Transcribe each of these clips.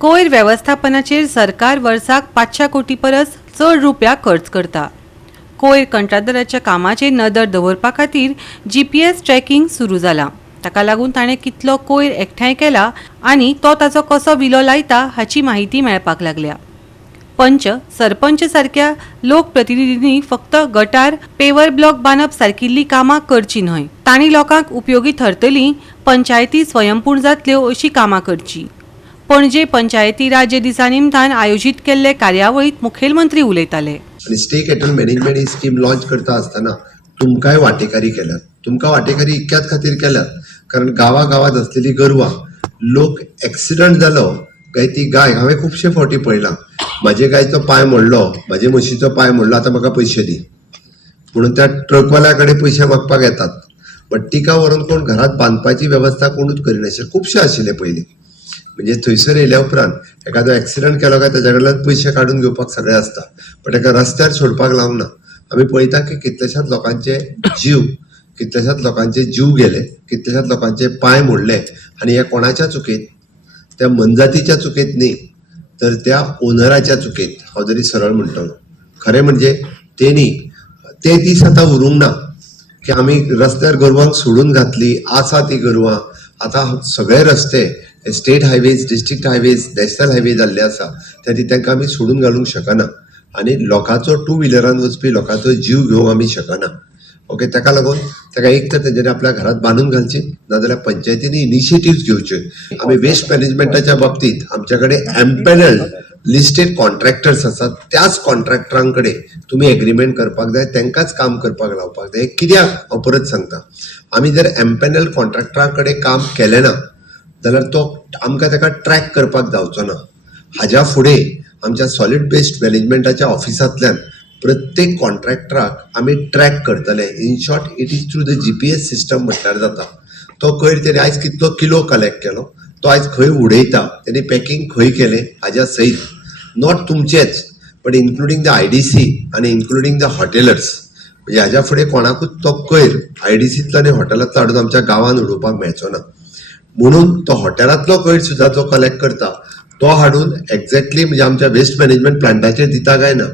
कोयर वेवस्थापनाचेर सरकार वर्साक 500 कोटी परस चड रुपया खर्च करता. कोयर कंत्राटदाराच्या कामाचेर नदर दवरपा खातीर GPS ट्रॅकिंग सुरू जाला. ताका लागून ताणें कितलो कोयर एकठांय केला आनी तो ताचो कसो विलो लायता हाची माहिती मेळपाक लागल्या. पंच, सरपंच सारक्या लोकप्रतिनिधींनी फक्त गटार, पेवर ब्लॉक बांदप सारकिल्ली कामां करची न्हय, तांणी लोकांक उपयोगी ठरतलीं पंचायती स्वयंपूर्ण जातल्यो अशी कामां करची. पणजे पंचायती राज्य दिसा निमतान आयोजीत केल्ले कार्यावळीत मुखेलमंत्री उलयताले. आणि स्टेक कॅटल मॅनेजमेंट ही स्कीम लॉन्च करता आसतना तुमकांय वांटेकारी केल्यात. तुमकां वांटेकारी इतक्याच खातीर केल्यात कारण गांवांत असलेली गोरवां लोक एक्सिडंट जालो काय ती गाय हांवें खुबशे फावटी पळयलां, म्हाजे गायचो पांय मोडलो, म्हाजे म्हशीचो पांय मोडलो, आतां म्हाका पयशे दी म्हणून त्या ट्रकवाल्या कडेन पयशे मागपाक येतात. बट तिका व्हरून कोण घरांत बांदपाची वेवस्था कोणूच करिनाशिल्ले. खुबशे आशिल्ले पयलीं, म्हणजे थंयसर येयल्या उपरांत एखादो एक्सिडंट केलो काय ताच्या कडल्यान पयशे काडून घेवपाक सगळें आसता, बट एका रस्त्यार सोडपाक लावंक ना. आमी पळयता की कितल्याशाच लोकांचे जीव गेले, कितल्याशाच लोकांचे पांय मोडले आनी हे कोणाच्या चुकेत? त्या मनजातीच्या चुकेत न्ही, तर त्या ओनराच्या चुकेत. हांव जरी सरळ म्हणटलो, खरें म्हणजे ते दीस आतां उरूंक ना की आमी रस्त्यार गोरवांक सोडून घातली. आसा ती गोरवां आतां सगळे रस्ते state highways, district highways, national highway जाल्ले आसा, तांकां आमी सोडून घालूंक शकना आनी लोकांचो टू व्हिलरान वचपी लोकांचो जीव घेवंक आमी शकना. ओके, ताका लागून ताका एक तर तेंच्यांनी आपल्या घरांत बांदून घालची, नाजाल्यार पंचायतींनी इनिशिएटिव्ह घेवच्यो. आमी वेस्ट मॅनेजमेंटाच्या बाबतींत आमच्या कडेन एम्पॅनल्ड लिस्टेड कॉन्ट्रॅक्टर्स आसात. त्याच कॉन्ट्रॅक्टरां कडेन तुमी एग्रीमेंट करपाक जाय, तांकांच काम करपाक लावपाक जाय. कित्याक हांव परत सांगता, आमी जर एम्पॅनल्ड कॉन्ट्रॅक्टरा कडेन काम केलें ना जाल्यार तो आमकां ताका ट्रॅक करपाक जावचो ना. हाज्या फुडें आमच्या सॉलिड वेस्ट मॅनेजमेंटाच्या ऑफिसांतल्यान प्रत्येक कॉन्ट्रॅक्टराक आमी ट्रॅक करतले. In short, it is through the GPS system म्हटल्यार जाता. तो कोयर तेणे आयज कितलो किलो कलेक्ट केलो, तो आयज खंय उडयता, तेणी पॅकींग खंय केलें हाज्या सयत, नॉट तुमचेच बट इन्क्लुडींग द IDC आनी इन्क्लुडींग द हॉटेलर्स. म्हणजे हाज्या फुडें कोणाकूच तो कोयर IDCंतलो आनी हॉटेलांतलो हाडून आमच्या गांवांत उडोवपाक मेळचो ना. म्हणून तो हॉटेलांतलो कोयर सुद्दां जो कलेक्ट करता तो हाडून एक्झॅक्टली म्हणजे आमच्या वेस्ट मॅनेजमेंट प्लांटाचेर दिता काय ना,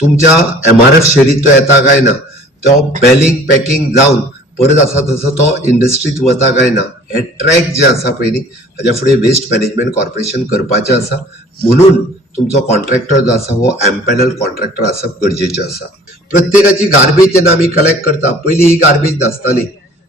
तुमच्या MRF शेडीत तो येता काय ना, तो बेलिंग पॅकिंग जावन परत आसा तसो तो इंडस्ट्रीत वता काय ना, हे ट्रॅक जे आसा पळय हाज्या फुडें वेस्ट मॅनेजमेंट कॉर्पोरेशन करपाचें आसा. म्हणून तुमचो कॉन्ट्रॅक्टर जो आसा हो एम्पॅनल कॉन्ट्रॅक्टर आसप गरजेचें आसा. प्रत्येकाची गार्बेज जेन्ना आमी कलेक्ट करता, पयलीं ही गार्बेज नासताली,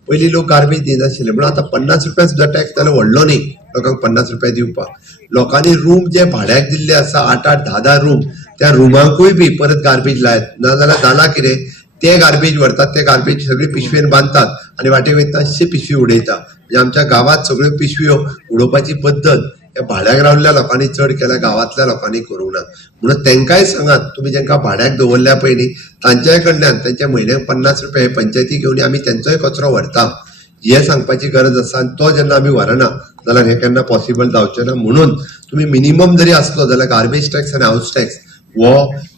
पयलीं लोक गार्बेज दिनाशिल्ले, म्हणून आतां 50 रुपया सुद्दां टॅक्स जाल्यार व्हडलो न्ही लोकांक 50 रुपया दिवपाक. लोकांनी रूम जे भाड्याक दिल्ले आसा 8-8, 10-10 रूम, त्या रुमांकूय बी परत गार्बेज लायत, नाजाल्यार जाला कितें, ते गार्बेज व्हरतात, ते गार्बेज सगळी पिशवेन बांदतात आनी वाटेक वयता तशे पिशवी उडयता. म्हणजे आमच्या गांवांत सगळ्यो पिशव्यो उडोवपाची पद्दत हे भाड्याक रावल्ल्या लोकांनी चड केल्या, गांवांतल्या लोकांनी करूंक ना. म्हणून तांकांय सांगात, तुमी जेंकां भाड्याक दवरल्या पळय न्ही, तांच्याय कडल्यान तेंच्या म्हयन्याक 50 रुपया हे पंचायती घेवन आमी तेंचोय कचरो व्हरता, हे सांगपाची गरज आसा. आनी तो जेन्ना आमी व्हरना जाल्यार हे केन्ना पॉसिबल जावचें ना. म्हणून तुमी मिनिमम जरी आसलो जाल्यार गार्बेज टॅक्स आनी हावस टॅक्स हो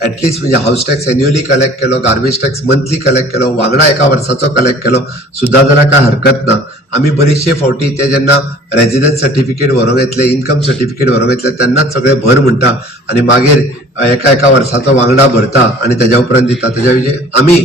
एटलिस्ट, म्हणजे हावस टॅक्स एन्युअली कलेक्ट केलो, गार्बेज टॅक्स मंथली कलेक्ट केलो, वांगडा एका वर्साचो कलेक्ट केलो सुद्दां जाल्यार काय हरकत ना. आमी बरेचशे फावटी ते जेन्ना रेजिडन्स सर्टिफिकेट व्हरोंक येतले, इन्कम सर्टिफिकेट व्हरोंक येतले, तेन्नाच सगळे भर म्हणटा आनी मागीर एका वर्साचो वांगडा भरता आनी तेज्या उपरांत दिता. तेज्या विशीं आमी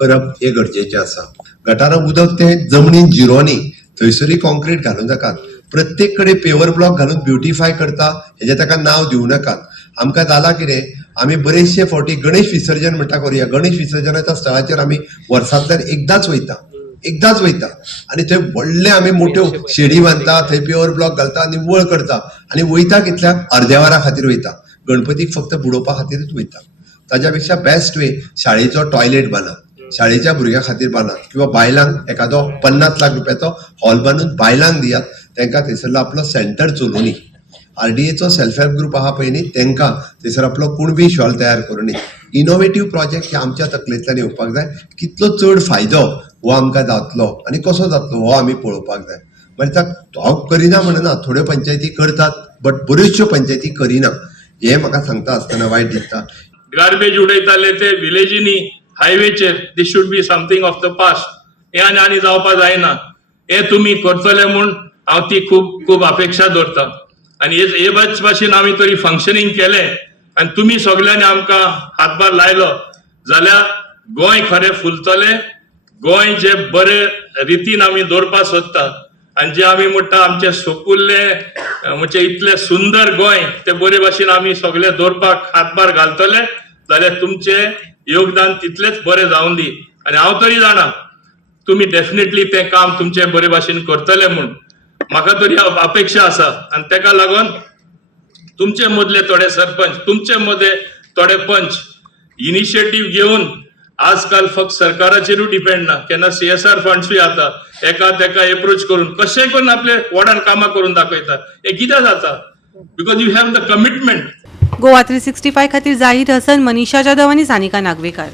करप हे गरजेचें आसा. गटारां उदक तें जमनीन जिरोनी, थंयसरूय कॉन्क्रीट घालूं नाकात. प्रत्येक कडेन पेवर ब्लॉक घालून ब्युटिफाय करता हेजें ताका नांव दिवं नाकात. आमकां जाला कितें, आमी बरेचशे फावटी गणेश विसर्जन म्हणटा करुया, गणेश विसर्जनाच्या स्थळाचेर आमी वर्सांतल्यान एकदांच वयता आनी थंय व्हडले आमी मोठ्यो शेडी बांदता, थंय पेवर ब्लॉक घालता, निव्वळ करता आनी वयता कितल्याक, अर्द्या वरा खातीर वयता, गणपतीक फक्त बुडोवपा खातीरच वयता. ताच्या पेक्षा बेस्ट वे शाळेचो टॉयलेट बांदा, शाळेच्या भुरग्यां खातीर बांदात, किंवा बायलांक एखादो 50 लाख रुपयाचो हॉल बांदून बायलांक दियात, तांकां थंयसरलो आपलो सेंटर चलोवनी. RDAचो सेल्फ हेल्प ग्रुप आहा पळय न्ही, तांकां थंयसर आपलो कुणबी शॉल तयार करूनी. इनोवेटीव प्रोजेक्ट हे आमच्या तकलेंतल्यान येवपाक जाय. कितलो चड फायदो हो आमकां जातलो आनी कसो जातलो हो आमी पळोवपाक जाय. म्हणजे हांव करिना म्हणना, थोड्यो पंचायती करतात बट बऱ्योचश्यो पंचायती करिना, हे म्हाका सांगता आसतना वायट दिसता. गार्बेज उडयताले ते विलेजींनी हायवेचेर, this should be something of the past. हे आनी जावपा जायना. हे तुमी करतले म्हूण हांव ती खूब अपेक्षा दवरता. आणि हे भाशेन आम्ही तरी फंक्शनिंग केले आणि तुम्ही सगळ्यांनी आमकां हातभार लायलो जाल्यार गोंय खरें फुलतले. गोंय जे बरे रितीन आमी दवरपाक सोदतात आणि जे आमी म्हणटा आमचे सोपुल्ले म्हणजे इतले सुंदर गोंय ते बरे भाशेन आमी सगळे दवरपाक हातभार घालतले जाल्यार तुमचे योगदान तितलेच बरें जावन दी. आणि हांव तरी जाणा तुम्ही डेफिनेटली ते काम तुमचे बरे भाशेन करतले म्हणून म्हाका तरी अपेक्षा आसा. आणि तेका लागून तुमचे मदले थोडे सरपंच, तुमचे मदले थोडे पंच इनिशिएटिव्ह घेवन आजकाल फक्त सरकाराचेरूय डिपेंड ना, केन्ना CSR फंड्सूय आता एका तेका अप्रोच करून कशें करून आपले वॉर्डान कामां करून दाखयतात. हे कित्याक जाता? Because you have the commitment. Goa 365 खातीर जाहीर हसन, मनीषा जाधव आणि सानिका नागवेकर.